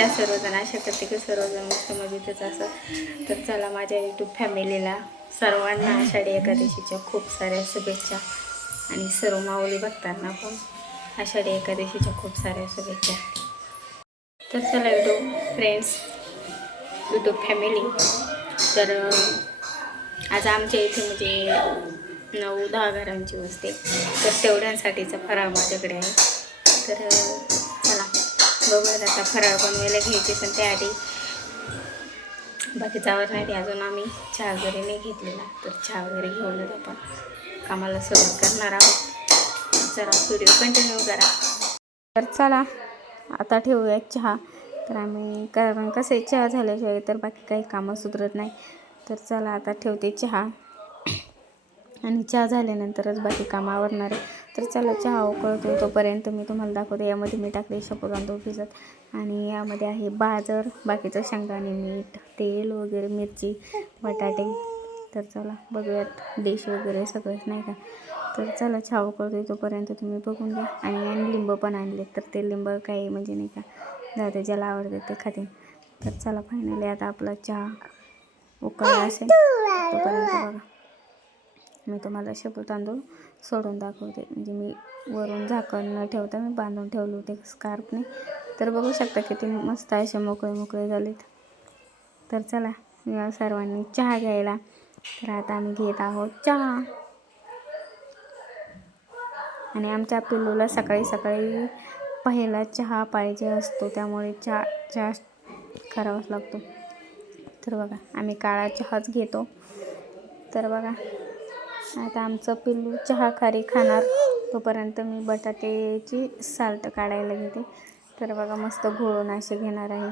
कसे आहे सर्वजण अशा करते की सर्वजण मस्त मजेतच असं. तर चला माझ्या यूट्यूब फॅमिलीला सर्वांना आषाढी एकादशीच्या खूप साऱ्या शुभेच्छा. आणि सर्व माऊली बघताना पण आषाढी एकादशीच्या खूप साऱ्या शुभेच्छा. तर चला यूट्यूब फ्रेंड्स यूट्यूब फॅमिली तर आज आमच्या इथे म्हणजे नऊ दहा घरांची वस्ते तर तेवढ्यांसाठीचा फराळ माझ्याकडे आहे. तर बघूयात आता फराळ बनवायला घ्यायचे पण त्याआधी बाकीचा नाही अजून आम्ही चहा वगैरे नाही घेतलेला. तर चहा वगैरे घेऊनच आपण. कामाला सुरुवात करणार आहोत. जरा व्हिडिओ कंटिन्यू करा. तर चला आता ठेवूयात चहा. तर आम्ही कारण कसं आहे चहा झाल्याशिवाय तर बाकी काही कामं सुधरत नाही. तर चला आता ठेवते चहा. आणि चहा झाल्यानंतरच बाकी कामावरणार आहे. तर चला चहा उकळतो तोपर्यंत मी तुम्हाला दाखवते. यामध्ये मी टाकले शपू तांदूळ भिजत आणि यामध्ये आहे बाजर बाकीचं शेंगदाणे मीठ तेल वगैरे मिरची बटाटे. तर चला बघूयात डिश वगैरे सगळंच नाही का? तर चला चहा उकळतो तोपर्यंत तुम्ही बघून घ्या. आणि आणि लिंब पण आणले तर ते लिंब काही म्हणजे नाही का जाते ज्याला आवडते ते खाते तर चला फायनली आता आपला चहा उकळला असेल तोपर्यंत बघा. मी तुम्हाला शेपू तांदूळ सोडून दाखवते. म्हणजे मी वरून झाकण न ठेवता मी बांधून ठेवले होते स्कार्फने तर बघू शकता किती मस्त असे मोकळे मोकळे झालेत. तर चला मी सर्वांनी चहा घ्यायला. तर आता आम्ही घेत आहोत चहा. आणि आमच्या पिल्लूला सकाळी सकाळी पहिला चहा पाहिजे असतो त्यामुळे चहा चहा करावाच लागतो. तर बघा आम्ही काळा चहाच घेतो. तर बघा आता आमचं पिल्लू चहा खारी खाणार. तोपर्यंत मी बटाट्याची साल्ट काढायला घेते. तर बघा मस्त घोळून असे घेणार आहे.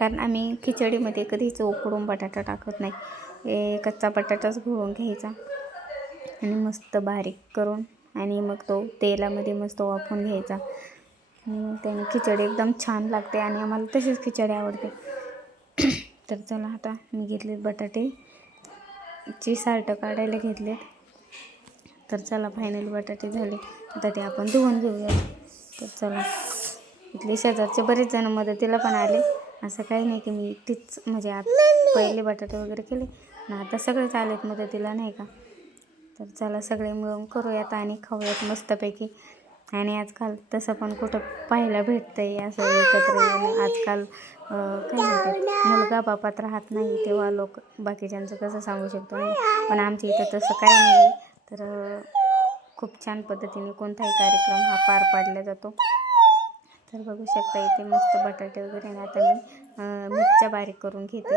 कारण आम्ही खिचडीमध्ये कधीच उकडून बटाटा टाकत नाही. ए कच्चा बटाटाच घोळून घ्यायचा. आणि मस्त बारीक करून आणि मग तो तेलामध्ये मस्त वाफून घ्यायचा. आणि मग त्याने खिचडी एकदम छान लागते आणि आम्हाला तशीच खिचडी आवडते. तर चला आता मी घेतले बटाटे. ची साल्ट काढायला घेतले. तर चला फायनल बटाटे झाले. आता ते आपण धुवून घेऊया. तर चला. इथले शेजारचे बरेच जण मदतीला पण आले. असं काही नाही की मी एकटीच म्हणजे आत पहिले बटाटे वगैरे केले. ना आता सगळेच आलेत मदतीला नाही का? तर चला सगळे मिळून करूयात आणि खाऊयात मस्तपैकी. आणि आजकाल तसं पण कुठं पाहायला भेटतं आहे असं एकत्र येऊन. आजकाल काय म्हणतात मुलगा बापात राहत नाही तेव्हा लोक बाकीच्यांचं कसं सांगू शकतो नाही पण आमच्या इथं तसं काही नाही. तर खूप छान पद्धतीने कोणताही कार्यक्रम हा पार पाडला जातो. तर बघू शकता इथे मस्त बटाटे वगैरे ना आता मी मिरच्या बारीक करून घेते.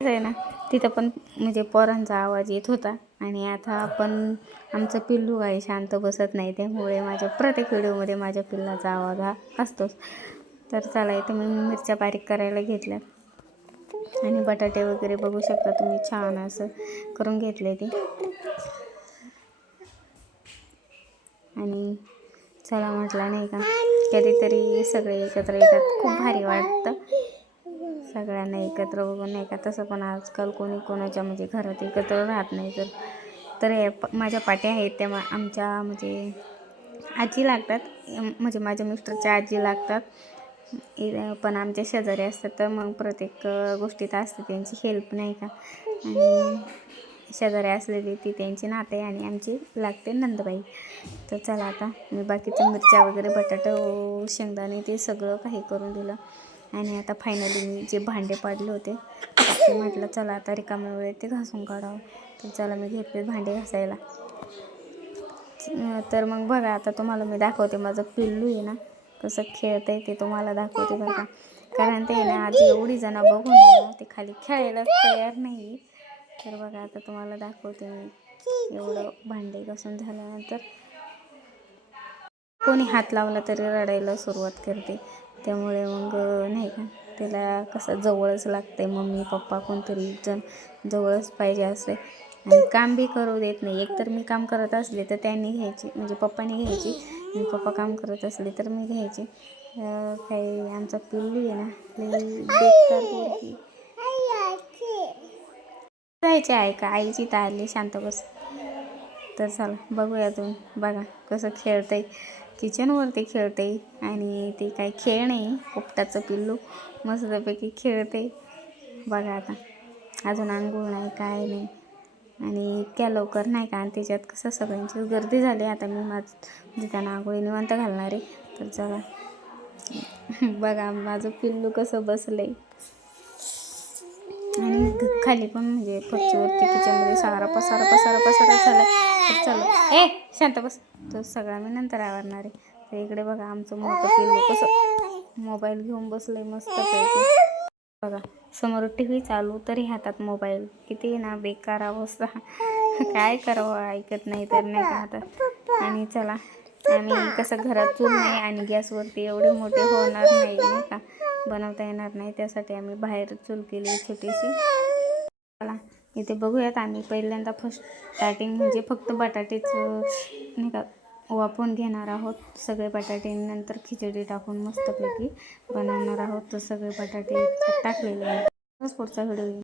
आहे ना तिथं पण म्हणजे पोरांचा आवाज येत होता. आणि आता आपण आमचं पिल्लू काही शांत बसत नाही त्यामुळे माझ्या प्रत्येक व्हिडिओमध्ये माझ्या पिल्लाचा आवाज हा असतोच. तर चला इथं मी मिरच्या बारीक करायला घेतल्या. आणि बटाटे वगैरे बघू शकता तुम्ही छान असं करून घेतले ते. आणि चला म्हटलं नाही का कधीतरी सगळे एकत्र येतात. खूप भारी वाटतं. सगळ्यांना एकत्र बघून नाही का तसं पण आजकाल कोणी कोणाच्या म्हणजे घरात एकत्र राहत नाही. तर तर हे माझ्या पाट्या आहेत त्या मा- आमच्या म्हणजे आजी लागतात. म्हणजे माझ्या मिस्टरच्या आजी लागतात. इ- पण आमच्या शेजारी असतात तर मग प्रत्येक गोष्टीत असते त्यांची हेल्प नाही का? आणि शेजारी असलेली ती त्यांची नाते आणि आमची लागते नंदबाई. तर चला आता मी बाकीचं मिरच्या वगैरे बटाटा शेंगदाणे ते सगळं काही करून दिलं. आणि आता फायनली मी जे भांडे पाडले होते ते म्हटलं चला आता रिकाम्या वेळेत ते घासून काढावं. तर चला मी घेतले भांडे घासायला. तर मग बघा आता तुम्हाला मी दाखवते माझं पिल्लू आहे ना कसं खेळतं आहे ते तुम्हाला दाखवते बघा कारण ते ना आज एवढी जणं बघून ते खाली खेळायला तयार नाही तर बघा आता तुम्हाला दाखवते मी एवढं भांडे घासून झाल्यानंतर कोणी हात लावला तरी रडायला सुरुवात करते. त्यामुळे मग नाही का त्याला कसं जवळच लागते मम्मी पप्पा कोणतरी जण जवळच पाहिजे असे. आणि काम बी करू देत नाही. एकतर मी काम करत असले तर त्यांनी घ्यायची म्हणजे पप्पानी घ्यायची आणि पप्पा काम करत असले तर मी घ्यायची. काही आमचा पिल्लू आहे ना बेकार जायचे आहे का आईची तर आली शांत बस. तर चला बघूया तुम्ही बघा कसं खेळतंय. किचनवरती खेळते आणि ते काय खेळ नाही पोपटाचं पिल्लू मस्तपैकी खेळते. बघा आता अजून आंघोळ नाही काय नाही. आणि इतक्या लवकर नाही का आणि त्याच्यात कसं सगळ्यांची गर्दी झाली. आता मी माझ म्हणजे त्यांना आंघोळी निवांत घालणार आहे. तर चला. बघा माझं पिल्लू कसं बसलं आहे आणि खाली पण म्हणजे फरचीवरती किचनमध्ये सारा पसारा पसारा पसारा झाला. तर चलो. ए शांत बस. तो सगळा मी नंतर आवरणार आहे. तर इकडे बघा आमचं मोठं पिल्लू कसं मोबाईल घेऊन बसलंय मस्तपैकी बघा समोर टी व्ही चालू तरी हातात मोबाईल. किती ना बेकार अवस्था. काय करावं ऐकत नाही तर नाही का हातात आणि चला आम्ही कसं घरात चूल नाही आणि गॅसवरती एवढे मोठे होणार नाही नाही का? बनवता येणार नाही त्यासाठी आम्ही बाहेर चूल केली छोटीशी. चला इथे बघूयात आम्ही. पहिल्यांदा फर्स्ट स्टार्टिंग म्हणजे फक्त बटाटेच नाही का वापरून घेणार आहोत. सगळे बटाटे नंतर खिचडी टाकून मस्तपैकी बनवणार आहोत. तर सगळे बटाटे टाकलेले आहेत. पुढचा व्हिडिओ